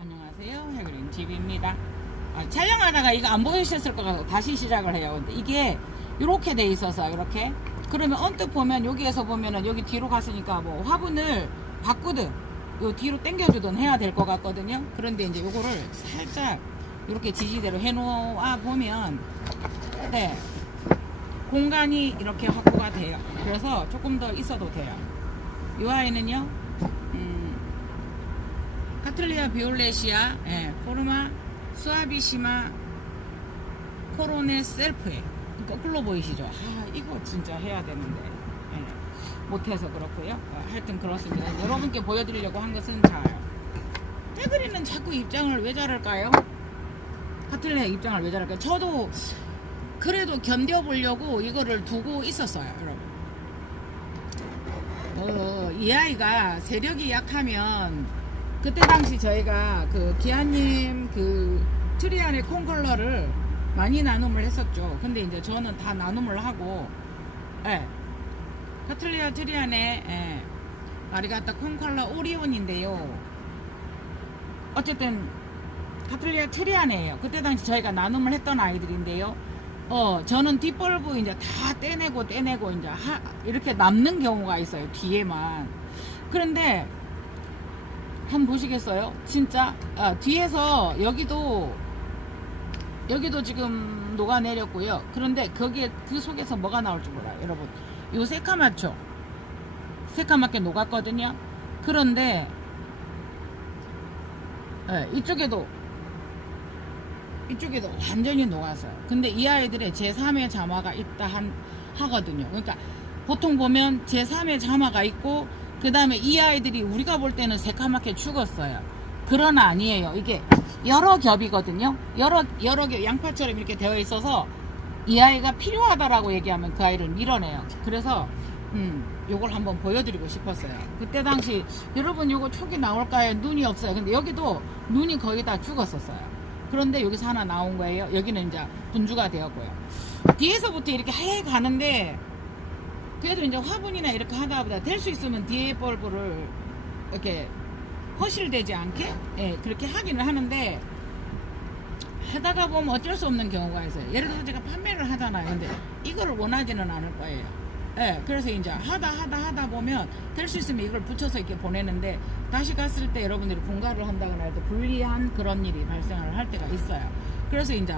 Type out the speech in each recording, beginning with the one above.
안녕하세요, 해그린 TV입니다. 촬영하다가 이거 안 보이셨을 것 같아서 다시 시작을 해요. 근데 이게 이렇게 돼 있어서 이렇게 그러면 언뜻 보면 여기에서 보면은 여기 뒤로 갔으니까 뭐 화분을 바꾸든 요 뒤로 당겨주든 해야 될 것 같거든요. 그런데 이제 요거를 살짝 이렇게 지지대로 해놓아 보면 네 공간이 이렇게 확보가 돼요. 그래서 조금 더 있어도 돼요. 이 아이는요 카틀리아 비올레시아 포르마 수아비시마 코로네 셀프에 거꾸로 보이시죠? 이거 진짜 해야 되는데 못해서 그렇고요. 하여튼 그렇습니다. 여러분께 보여드리려고 한 것은 자요. 태그리는 자꾸 입장을 왜 자를까요? 카틀리아 입장을 왜 자를까요? 저도 그래도 견뎌보려고 이거를 두고 있었어요, 여러분. 이 아이가 세력이 약하면 그때 당시 저희가 그 기아님 그 트리안의 콩컬러를 많이 나눔을 했었죠. 근데 이제 저는 다 나눔을 하고 카틀리아 트리안의 아리가타 콩컬러 오리온인데요. 어쨌든 카틀리아 트리안이에요. 그때 당시 저희가 나눔을 했던 아이들인데요. 저는 뒷벌브 이제 다 떼내고 이제 이렇게 남는 경우가 있어요. 뒤에만. 그런데 한번 보시겠어요? 진짜 뒤에서 여기도 지금 녹아내렸고요. 그런데 거기에 그 속에서 뭐가 나올 줄 몰라요, 여러분. 요 새카맣게 녹았거든요. 그런데 이쪽에도 완전히 녹았어요. 근데 이 아이들의 제3의 자마가 있다 하거든요. 그러니까 보통 보면 제3의 자마가 있고 그 다음에 이 아이들이 우리가 볼 때는 새카맣게 죽었어요. 그러나 아니에요. 이게 여러 겹이거든요. 여러 겹 양파처럼 이렇게 되어 있어서 이 아이가 필요하다라고 얘기하면 그 아이를 밀어내요. 그래서 요걸 한번 보여드리고 싶었어요. 그때 당시 여러분 요거 촉이 나올까요? 눈이 없어요. 근데 여기도 눈이 거의 다 죽었었어요. 그런데 여기서 하나 나온 거예요. 여기는 이제 분주가 되었고요. 뒤에서부터 이렇게 하얘 가는데 그래도 이제 화분이나 이렇게 하다 보다 될 수 있으면 뒤에 벌브를 이렇게 허실되지 않게 그렇게 하기는 하는데 하다가 보면 어쩔 수 없는 경우가 있어요. 예를 들어서 제가 판매를 하잖아요. 근데 이거를 원하지는 않을 거예요. 그래서 이제 하다 보면 될 수 있으면 이걸 붙여서 이렇게 보내는데 다시 갔을 때 여러분들이 분갈을 한다거나 해도 불리한 그런 일이 발생을 할 때가 있어요. 그래서 이제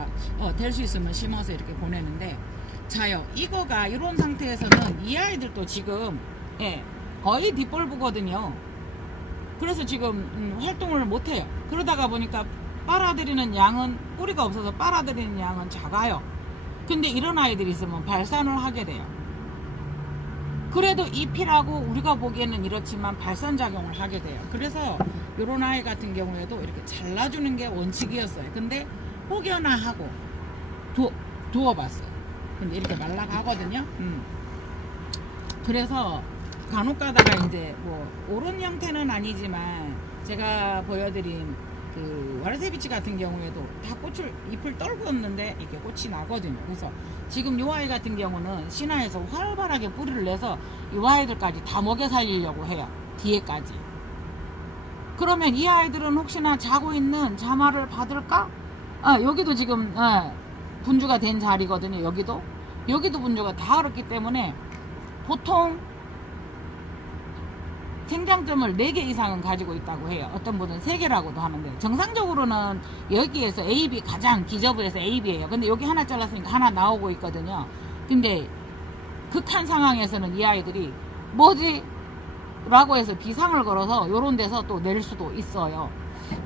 될 수 있으면 심어서 이렇게 보내는데 자요, 이거가 이런 상태에서는 이 아이들도 지금 거의 뒷벌브거든요. 그래서 지금 활동을 못해요. 그러다가 보니까 빨아들이는 양은 뿌리가 없어서 빨아들이는 양은 작아요. 근데 이런 아이들이 있으면 발산을 하게 돼요. 그래도 잎이라고 우리가 보기에는 이렇지만 발산작용을 하게 돼요. 그래서 이런 아이 같은 경우에도 이렇게 잘라주는 게 원칙이었어요. 근데 혹여나 하고 두어봤어요. 근데 이렇게 말라가거든요. 그래서 간혹 가다가 이제 뭐 오른 형태는 아니지만 제가 보여드린 그 와르세비치 같은 경우에도 다 잎을 떨궜는데 이렇게 꽃이 나거든요. 그래서 지금 이 아이 같은 경우는 신화에서 활발하게 뿌리를 내서 이 아이들까지 다 먹여 살리려고 해요. 뒤에까지. 그러면 이 아이들은 혹시나 자고 있는 자마를 받을까? 여기도 지금 분주가 된 자리거든요. 여기도 분주가 다 그렇기 때문에 보통 생장점을 4개 이상은 가지고 있다고 해요. 어떤 분은 3개라고도 하는데 정상적으로는 여기에서 AB 가장 기저부에서 AB예요. 근데 여기 하나 잘랐으니까 하나 나오고 있거든요. 근데 극한 상황에서는 이 아이들이 뭐지? 라고 해서 비상을 걸어서 요런 데서 또 낼 수도 있어요.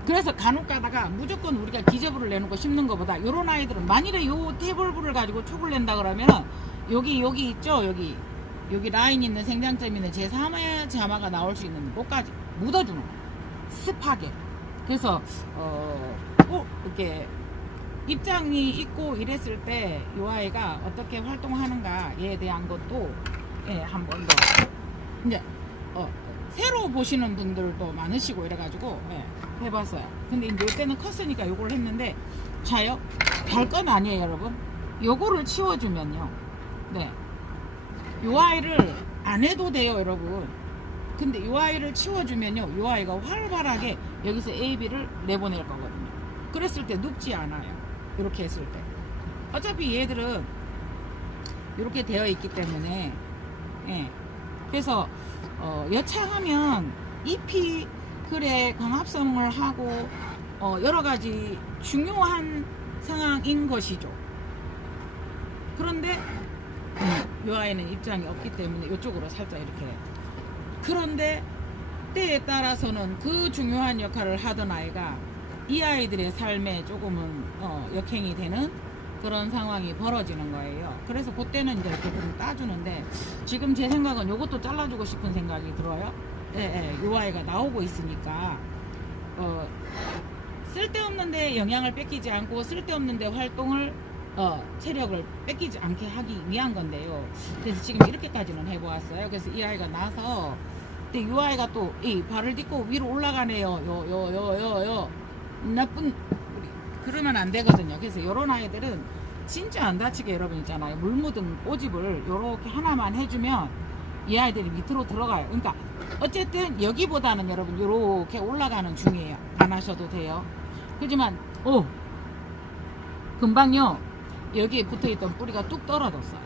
그래서 간혹 가다가 무조건 우리가 기저부를 내놓고 심는 것보다 요런 아이들은 만일에 요 테이블부를 가지고 촉을 낸다 그러면 여기 있죠? 여기 라인 있는 생장점 있는 제3의 자마가 나올 수 있는 곳까지 묻어주는 거예요. 습하게. 그래서 이렇게 입장이 있고 이랬을 때 이 아이가 어떻게 활동하는가에 대한 것도 한 번 더 이제 새로 보시는 분들도 많으시고 이래가지고 해봤어요. 근데 이제 이때는 컸으니까 요걸 했는데 자요, 별건 아니에요, 여러분. 요거를 치워주면요, 요 아이를 안 해도 돼요, 여러분. 근데 이 아이를 치워주면요, 이 아이가 활발하게 여기서 AB를 내보낼 거거든요. 그랬을 때 눕지 않아요. 이렇게 했을 때. 어차피 얘들은 이렇게 되어 있기 때문에, 예. 그래서 여차하면 잎이 그래 광합성을 하고 여러 가지 중요한 상황인 것이죠. 그런데 이 아이는 입장이 없기 때문에 이쪽으로 살짝 이렇게. 그런데 때에 따라서는 그 중요한 역할을 하던 아이가 이 아이들의 삶에 조금은 역행이 되는 그런 상황이 벌어지는 거예요. 그래서 그때는 이제 이렇게 좀 따주는데, 지금 제 생각은 이것도 잘라주고 싶은 생각이 들어요. 예, 이 아이가 나오고 있으니까 쓸데없는데 영향을 뺏기지 않고 쓸데없는데 활동을 체력을 뺏기지 않게 하기 위한 건데요. 그래서 지금 이렇게까지는 해보았어요. 그래서 이 아이가 나서, 근데 이 아이가 또 이 발을 딛고 위로 올라가네요. 요 나쁜 우리 그러면 안 되거든요. 그래서 이런 아이들은 진짜 안 다치게, 여러분 있잖아요, 물 묻은 꼬집을 요렇게 하나만 해주면 이 아이들이 밑으로 들어가요. 그러니까 어쨌든 여기보다는 여러분 요렇게 올라가는 중이에요. 안 하셔도 돼요. 그렇지만 금방요 여기에 붙어있던 뿌리가 뚝 떨어졌어요.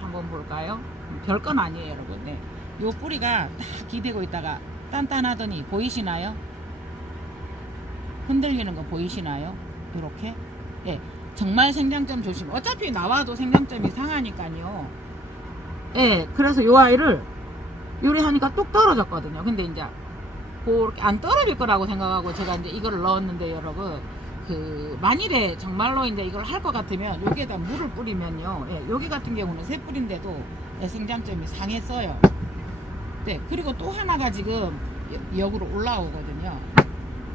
한번 볼까요? 별건 아니에요, 여러분. 네. 요 뿌리가 딱 기대고 있다가 단단하더니 보이시나요? 흔들리는 거 보이시나요? 이렇게. 예, 정말 생장점 조심. 어차피 나와도 생장점이 상하니까요. 예, 그래서 요 아이를 요리하니까 뚝 떨어졌거든요. 근데 이제 그렇게 안 떨어질 거라고 생각하고 제가 이제 이거를 넣었는데, 여러분, 만일에 정말로 이제 이걸 할 것 같으면 여기에다 물을 뿌리면요, 예, 여기 같은 경우는 새 뿌리인데도 생장점이 상했어요. 네, 그리고 또 하나가 지금 역으로 올라오거든요.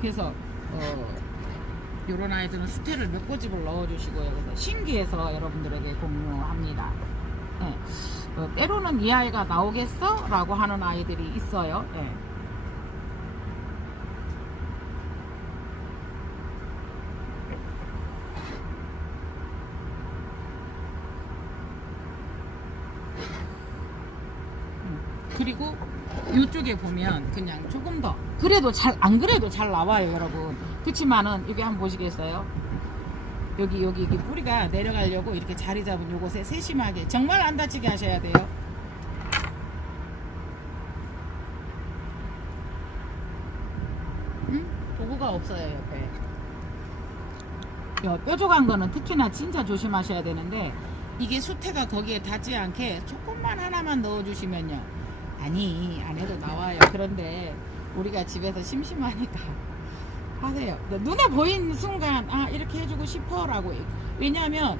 그래서 요런 아이들은 수태를 몇 꼬집을 넣어주시고요. 그래서 신기해서 여러분들에게 공유합니다. 네. 때로는 이 아이가 나오겠어? 라고 하는 아이들이 있어요. 네. 그리고 이쪽에 보면 그냥 조금 더 그래도 안 그래도 잘 나와요, 여러분. 그치만은 여기 한번 보시겠어요? 여기 뿌리가 내려가려고 이렇게 자리 잡은 요곳에 세심하게, 정말 안 다치게 하셔야 돼요. 도구가 없어요, 옆에. 뾰족한 거는 특히나 진짜 조심하셔야 되는데, 이게 수태가 거기에 닿지 않게 조금만 하나만 넣어주시면요, 아니 안 해도 나와요. 그런데 우리가 집에서 심심하니까 하세요. 눈에 보이는 순간 이렇게 해주고 싶어 라고. 왜냐하면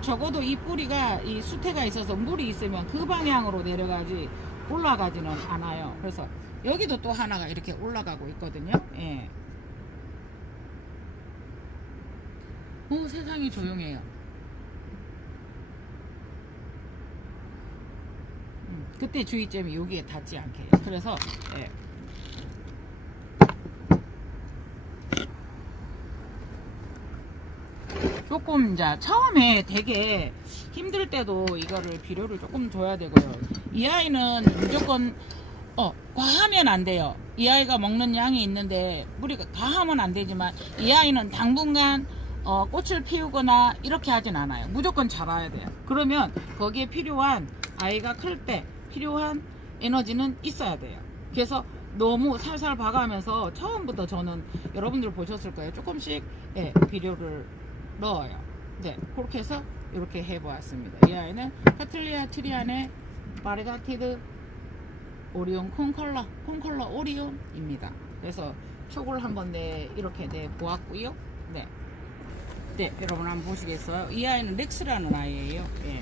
적어도 이 뿌리가 이 수태가 있어서 물이 있으면 그 방향으로 내려가지 올라가지는 않아요. 그래서 여기도 또 하나가 이렇게 올라가고 있거든요. 예. 오, 세상이 조용해요. 그때 주의점이 여기에 닿지 않게. 그래서 예. 조금 이제 처음에 되게 힘들 때도 이거를 비료를 조금 줘야 되고요. 이 아이는 무조건 과하면 안 돼요. 이 아이가 먹는 양이 있는데 우리가 과하면 안 되지만, 이 아이는 당분간 꽃을 피우거나 이렇게 하진 않아요. 무조건 자라야 돼요. 그러면 거기에 필요한, 아이가 클 때 필요한 에너지는 있어야 돼요. 그래서 너무 살살 박아가면서 처음부터 저는 여러분들 보셨을 거예요. 조금씩 비료를 넣어요. 네, 그렇게 해서 이렇게 해보았습니다. 이 아이는 카틀리아 트리안의 바리가티드 오리온 콩컬러 오리온입니다. 그래서 촉을 한번 이렇게 보았고요. 네, 여러분 한번 보시겠어요? 이 아이는 렉스라는 아이예요. 예.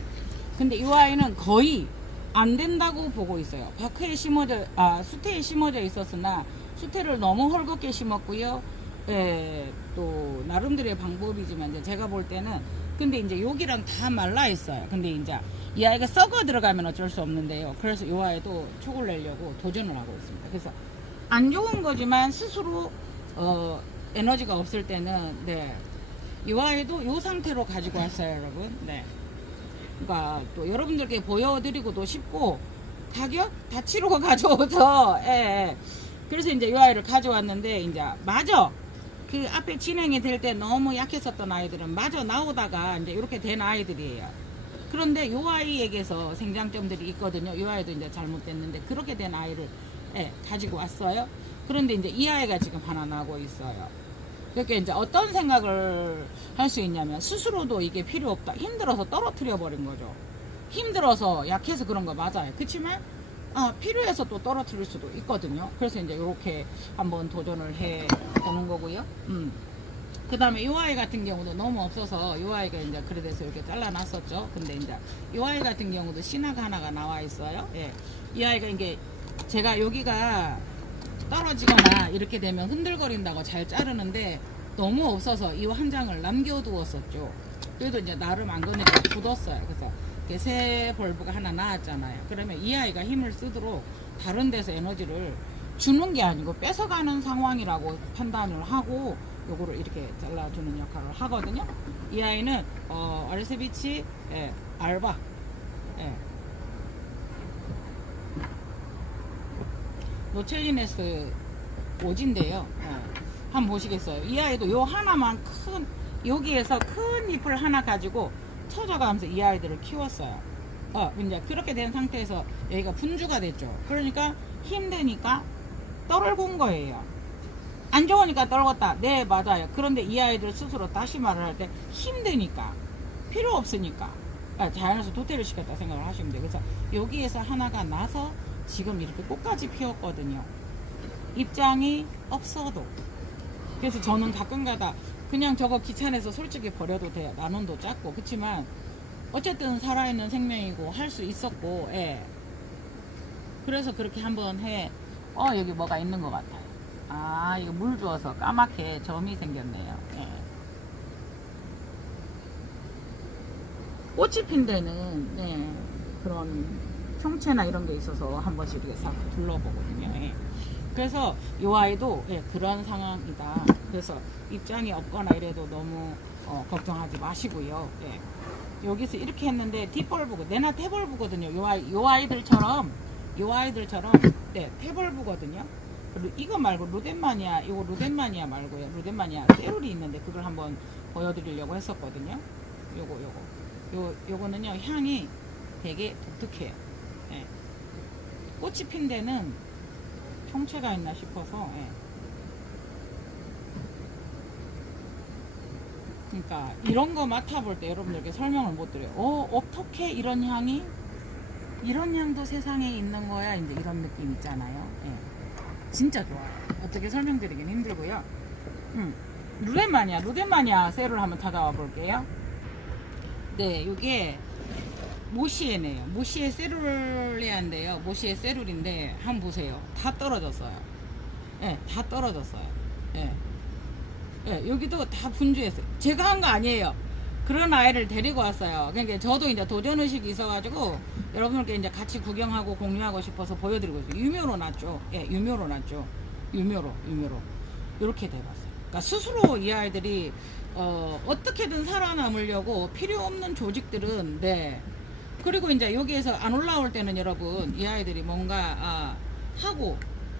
근데 이 아이는 거의 안 된다고 보고 있어요. 밭에 수태에 심어져 있었으나 수태를 너무 헐겁게 심었고요. 예, 또 나름대로의 방법이지만 이제 제가 볼 때는, 근데 이제 여기랑 다 말라 있어요. 근데 이제 이 아이가 썩어 들어가면 어쩔 수 없는데요. 그래서 이 아이도 촉을 내려고 도전을 하고 있습니다. 그래서 안 좋은 거지만 스스로 에너지가 없을 때는 이 아이도 이 상태로 가지고 왔어요, 여러분. 네. 그러니까 또 여러분들께 보여드리고도 싶고, 가격 다 치르고 가져오죠. 예, 예. 그래서 이제 이 아이를 가져왔는데 이제 마저 그 앞에 진행이 될 때 너무 약했었던 아이들은 마저 나오다가 이제 이렇게 된 아이들이에요. 그런데 이 아이에게서 생장점들이 있거든요. 이 아이도 이제 잘못됐는데 그렇게 된 아이를 예, 가지고 왔어요. 그런데 이제 이 아이가 지금 하나 나고 있어요. 그렇게 이제 어떤 생각을 할 수 있냐면 스스로도 이게 필요 없다. 힘들어서 떨어뜨려 버린 거죠. 힘들어서 약해서 그런 거 맞아요. 그렇지만 필요해서 또 떨어뜨릴 수도 있거든요. 그래서 이제 이렇게 한번 도전을 해 보는 거고요. 그 다음에 이 아이 같은 경우도 너무 없어서 이 아이가 이제 그래서 이렇게 잘라놨었죠. 근데 이제 이 아이 같은 경우도 신화가 하나가 나와 있어요. 예. 이 아이가 이게 제가 여기가 떨어지거나 이렇게 되면 흔들거린다고 잘 자르는데 너무 없어서 이 한 장을 남겨두었었죠. 그래도 이제 나름 안 거니까 굳었어요. 그래서 이렇게 새 벌브가 하나 나왔잖아요. 그러면 이 아이가 힘을 쓰도록 다른 데서 에너지를 주는 게 아니고 뺏어가는 상황이라고 판단을 하고 요거를 이렇게 잘라주는 역할을 하거든요. 이 아이는 RS비치 예, 알바 예. 노첼리네스 오지인데요. 한번 보시겠어요? 이 아이도 요 하나만 큰 여기에서 큰 잎을 하나 가지고 터져가면서 이 아이들을 키웠어요. 이제 그렇게 된 상태에서 여기가 분주가 됐죠. 그러니까 힘드니까 떨군 거예요. 안 좋으니까 떨궜다. 네, 맞아요. 그런데 이 아이들 스스로 다시 말을 할 때 힘드니까 필요 없으니까 자연에서 도태를 시켰다 생각을 하시면 돼요. 그래서 여기에서 하나가 나서 지금 이렇게 꽃까지 피었거든요. 입장이 없어도. 그래서 저는 가끔가다 그냥 저거 귀찮아서 솔직히 버려도 돼요. 나눔도 작고. 그렇지만 어쨌든 살아있는 생명이고 할 수 있었고 예. 그래서 그렇게 한번 해. 여기 뭐가 있는 것 같아요. 이거 물 주어서 까맣게 점이 생겼네요. 예. 꽃이 핀 데는 예, 그런 총체나 이런 게 있어서 한 번씩 이렇게 싹 둘러보거든요. 예. 그래서 이 아이도 예, 그런 상황이다. 그래서 입장이 없거나 이래도 너무 걱정하지 마시고요. 예. 여기서 이렇게 했는데 뒷벌브고 내나 태벌브거든요. 요 아이들처럼 네, 태벌브거든요. 이거 말고 루덴마니아, 이거 루덴마니아 말고요. 루덴마니아 세룰이 있는데 그걸 한번 보여드리려고 했었거든요. 요거는요 향이 되게 독특해요. 예. 꽃이 핀 데는 총체가 있나 싶어서 예. 그러니까 이런 거 맡아볼 때 여러분들께 설명을 못 드려요. 어떻게 이런 향이 이런 향도 세상에 있는 거야 이제 이런 느낌 있잖아요. 예. 진짜 좋아요. 어떻게 설명드리긴 힘들고요. 루덴마니아 셀을 한번 찾아와 볼게요. 네, 이게 모시에네요. 모시에 세룰레아인데요. 모시에 세룰인데 한번 보세요. 다 떨어졌어요. 예, 다 떨어졌어요. 예. 예, 여기도 다 분주했어요. 제가 한 거 아니에요. 그런 아이를 데리고 왔어요. 그러니까 저도 이제 도전의식이 있어가지고 여러분들께 이제 같이 구경하고 공유하고 싶어서 보여드리고 있어요. 유묘로 났죠. 예, 유묘로 났죠. 유묘로. 이렇게 돼봤어요. 그러니까 스스로 이 아이들이 어떻게든 살아남으려고 필요 없는 조직들은 네. 그리고 이제 여기에서 안 올라올 때는 여러분 이 아이들이 뭔가 하고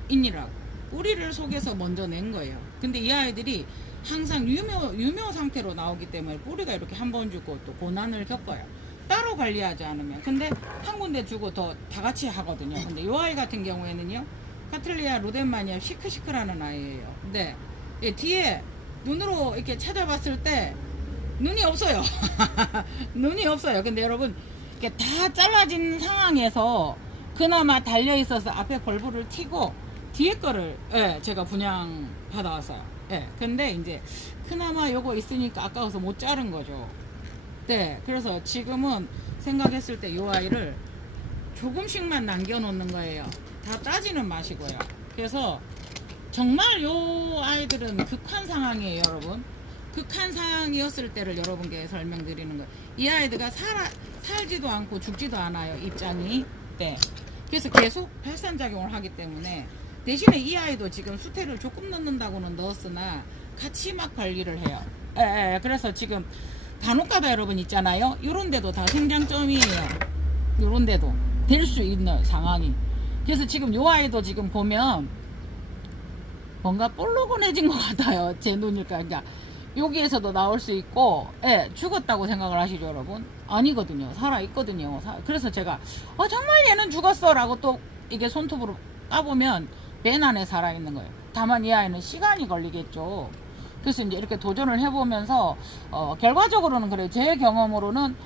있니라고 뿌리를 속에서 먼저 낸 거예요. 근데 이 아이들이 항상 유묘 상태로 나오기 때문에 뿌리가 이렇게 한 번 주고 또 고난을 겪어요. 따로 관리하지 않으면. 근데 한 군데 주고 다 같이 하거든요. 근데 이 아이 같은 경우에는요. 카틀리아 루덴마니아 시크시크라는 아이예요. 근데 뒤에 눈으로 이렇게 찾아봤을 때 눈이 없어요. 눈이 없어요. 근데 여러분 이렇게 다 잘라진 상황에서 그나마 달려 있어서 앞에 벌브를 튀고 뒤에 거를 예, 제가 분양 받아왔어요. 예, 근데 이제 그나마 요거 있으니까 아까워서 못 자른 거죠. 네, 그래서 지금은 생각했을 때 요 아이를 조금씩만 남겨놓는 거예요. 다 따지는 마시고요. 그래서 정말 요 아이들은 극한 상황이에요, 여러분. 극한 상황이었을 때를 여러분께 설명드리는 거예요. 이 아이들가 살지도 않고 죽지도 않아요, 입장이. 네. 그래서 계속 발산작용을 하기 때문에 대신에 이 아이도 지금 수태를 조금 넣는다고는 넣었으나 같이 막 관리를 해요. 그래서 지금 간혹가다 여러분 있잖아요. 요런 데도 다 생장점이에요. 요런 데도. 될 수 있는 상황이. 그래서 지금 요 아이도 지금 보면 뭔가 볼록해진 것 같아요. 제 눈일까. 그러니까 여기에서도 나올 수 있고, 예, 죽었다고 생각을 하시죠, 여러분? 아니거든요. 살아있거든요. 그래서 제가, 정말 얘는 죽었어! 라고 또 이게 손톱으로 까보면 맨 안에 살아있는 거예요. 다만 이 아이는 시간이 걸리겠죠. 그래서 이제 이렇게 도전을 해보면서, 결과적으로는 그래요. 제 경험으로는,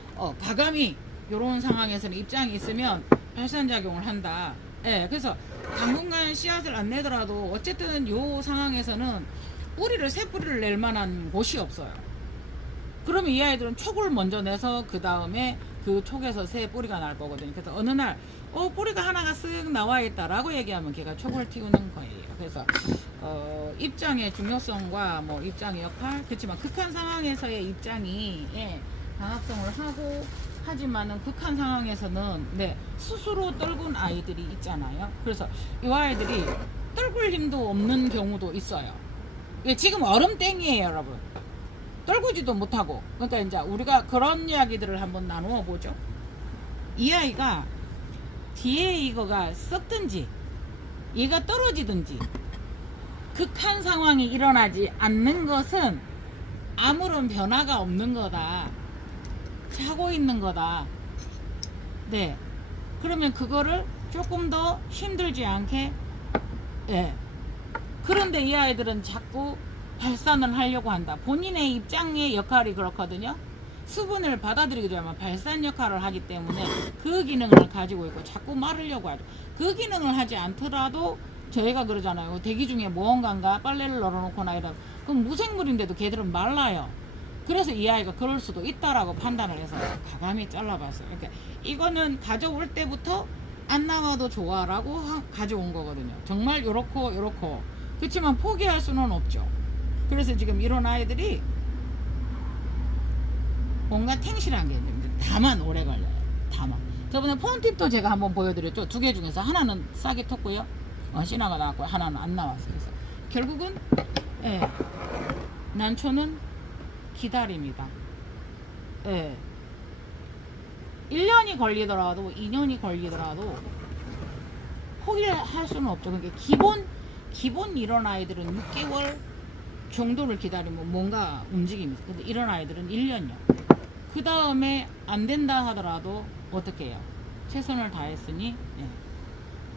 과감히 이런 상황에서는 입장이 있으면 발산작용을 한다. 예, 그래서 당분간 씨앗을 안 내더라도 어쨌든 요 상황에서는 새 뿌리를 낼 만한 곳이 없어요. 그러면 이 아이들은 촉을 먼저 내서 그 다음에 그 촉에서 새 뿌리가 날 거거든요. 그래서 어느 날 뿌리가 하나가 쓱 나와 있다라고 얘기하면 걔가 촉을 틔우는 거예요. 그래서 입장의 중요성과 뭐 입장의 역할, 그렇지만 극한 상황에서의 입장이 방합성을 하고 하지만은 극한 상황에서는 스스로 떨군 아이들이 있잖아요. 그래서 이 아이들이 떨굴 힘도 없는 경우도 있어요. 지금 얼음땡이에요, 여러분. 떨구지도 못하고. 그러니까 이제 우리가 그런 이야기들을 한번 나누어 보죠. 이 아이가 뒤에 이거가 썩든지 얘가 떨어지든지 극한 상황이 일어나지 않는 것은 아무런 변화가 없는 거다. 자고 있는 거다. 네. 그러면 그거를 조금 더 힘들지 않게, 그런데 이 아이들은 자꾸 발산을 하려고 한다. 본인의 입장의 역할이 그렇거든요. 수분을 받아들이게 되면 발산 역할을 하기 때문에 그 기능을 가지고 있고 자꾸 마르려고 하죠. 그 기능을 하지 않더라도 저희가 그러잖아요. 대기 중에 무언가인가 빨래를 널어놓거나 이런, 그럼 무생물인데도 걔들은 말라요. 그래서 이 아이가 그럴 수도 있다라고 판단을 해서 과감히 잘라봤어요. 그러니까 이거는 가져올 때부터 안 나와도 좋아라고 가져온 거거든요. 정말 요렇고 그렇지만 포기할 수는 없죠. 그래서 지금 이런 아이들이 뭔가 탱실한 게 있는데 다만 오래 걸려요. 다만 저번에 폰팁도 제가 한번 보여드렸죠. 2개 중에서 하나는 싹이 텄고요, 씨나가 나왔고요, 하나는 안 나왔어요. 그래서 결국은 난초는 기다립니다. 1년이 걸리더라도 2년이 걸리더라도 포기할 수는 없죠. 그러니까 기본 이런 아이들은 6개월 정도를 기다리면 뭔가 움직임이 있어요. 근데 이런 아이들은 1년이요. 그 다음에 안 된다 하더라도 어떻게 해요? 최선을 다했으니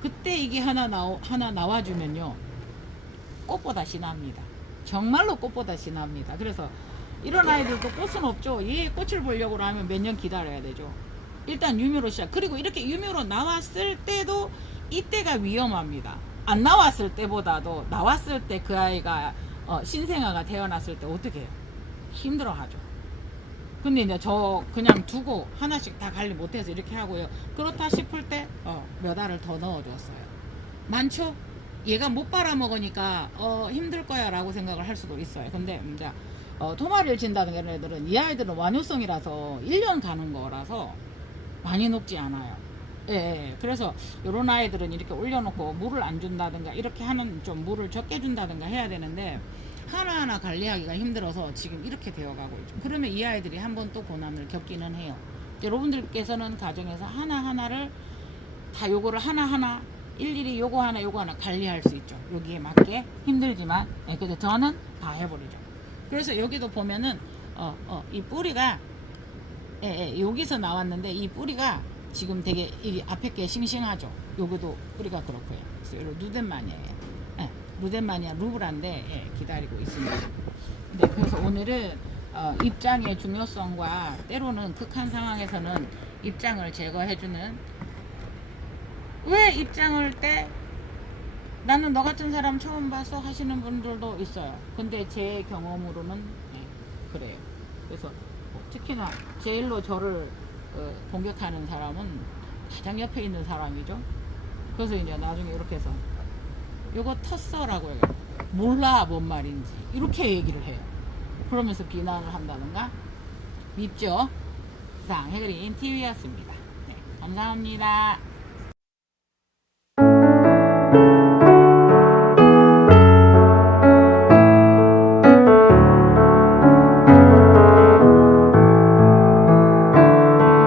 그때 이게 하나 나와주면요, 꽃보다 진합니다. 정말로 꽃보다 진합니다. 그래서 이런 아이들도 꽃은 없죠. 얘 꽃을 보려고 하면 몇 년 기다려야 되죠. 일단 유묘로 시작. 그리고 이렇게 유묘로 나왔을 때도 이때가 위험합니다. 안 나왔을 때보다도 나왔을 때 그 아이가 신생아가 태어났을 때 어떻게 해요? 힘들어하죠. 근데 이제 저 그냥 두고 하나씩 다 관리 못해서 이렇게 하고요. 그렇다 싶을 때 몇 알을 더 넣어줬어요. 많죠? 얘가 못 빨아먹으니까 힘들 거야 라고 생각을 할 수도 있어요. 근데 이제 토마리를 진다는 애들은, 이 아이들은 완효성이라서 1년 가는 거라서 많이 녹지 않아요. 그래서 이런 아이들은 이렇게 올려놓고 물을 안 준다든가 이렇게 하는, 좀 물을 적게 준다든가 해야 되는데 하나하나 관리하기가 힘들어서 지금 이렇게 되어가고 있죠. 그러면 이 아이들이 한번 또 고난을 겪기는 해요. 여러분들께서는 가정에서 하나하나를 다 요거를 하나하나 일일이 요거 하나 관리할 수 있죠. 여기에 맞게 힘들지만 근데 저는 다 해버리죠. 그래서 여기도 보면은 이 뿌리가 여기서 나왔는데 이 뿌리가 지금 되게 이 앞에 게 싱싱하죠. 여기도 뿌리가 그렇고요. 그래서 이런 루덴마니아예요. 루덴마니아 루브란데 기다리고 있습니다. 네, 그래서 오늘은 입장의 중요성과 때로는 극한 상황에서는 입장을 제거해주는, 왜 입장을 떼? 나는 너 같은 사람 처음 봤어 하시는 분들도 있어요. 근데 제 경험으로는 그래요. 그래서 특히나 제일로 저를 공격하는 사람은 가장 옆에 있는 사람이죠. 그래서 이제 나중에 이렇게 해서 요거 텄어 라고 해요. 몰라 뭔 말인지 이렇게 얘기를 해요. 그러면서 비난을 한다든가. 밉죠. 이상 해그린 TV였습니다. 네, 감사합니다.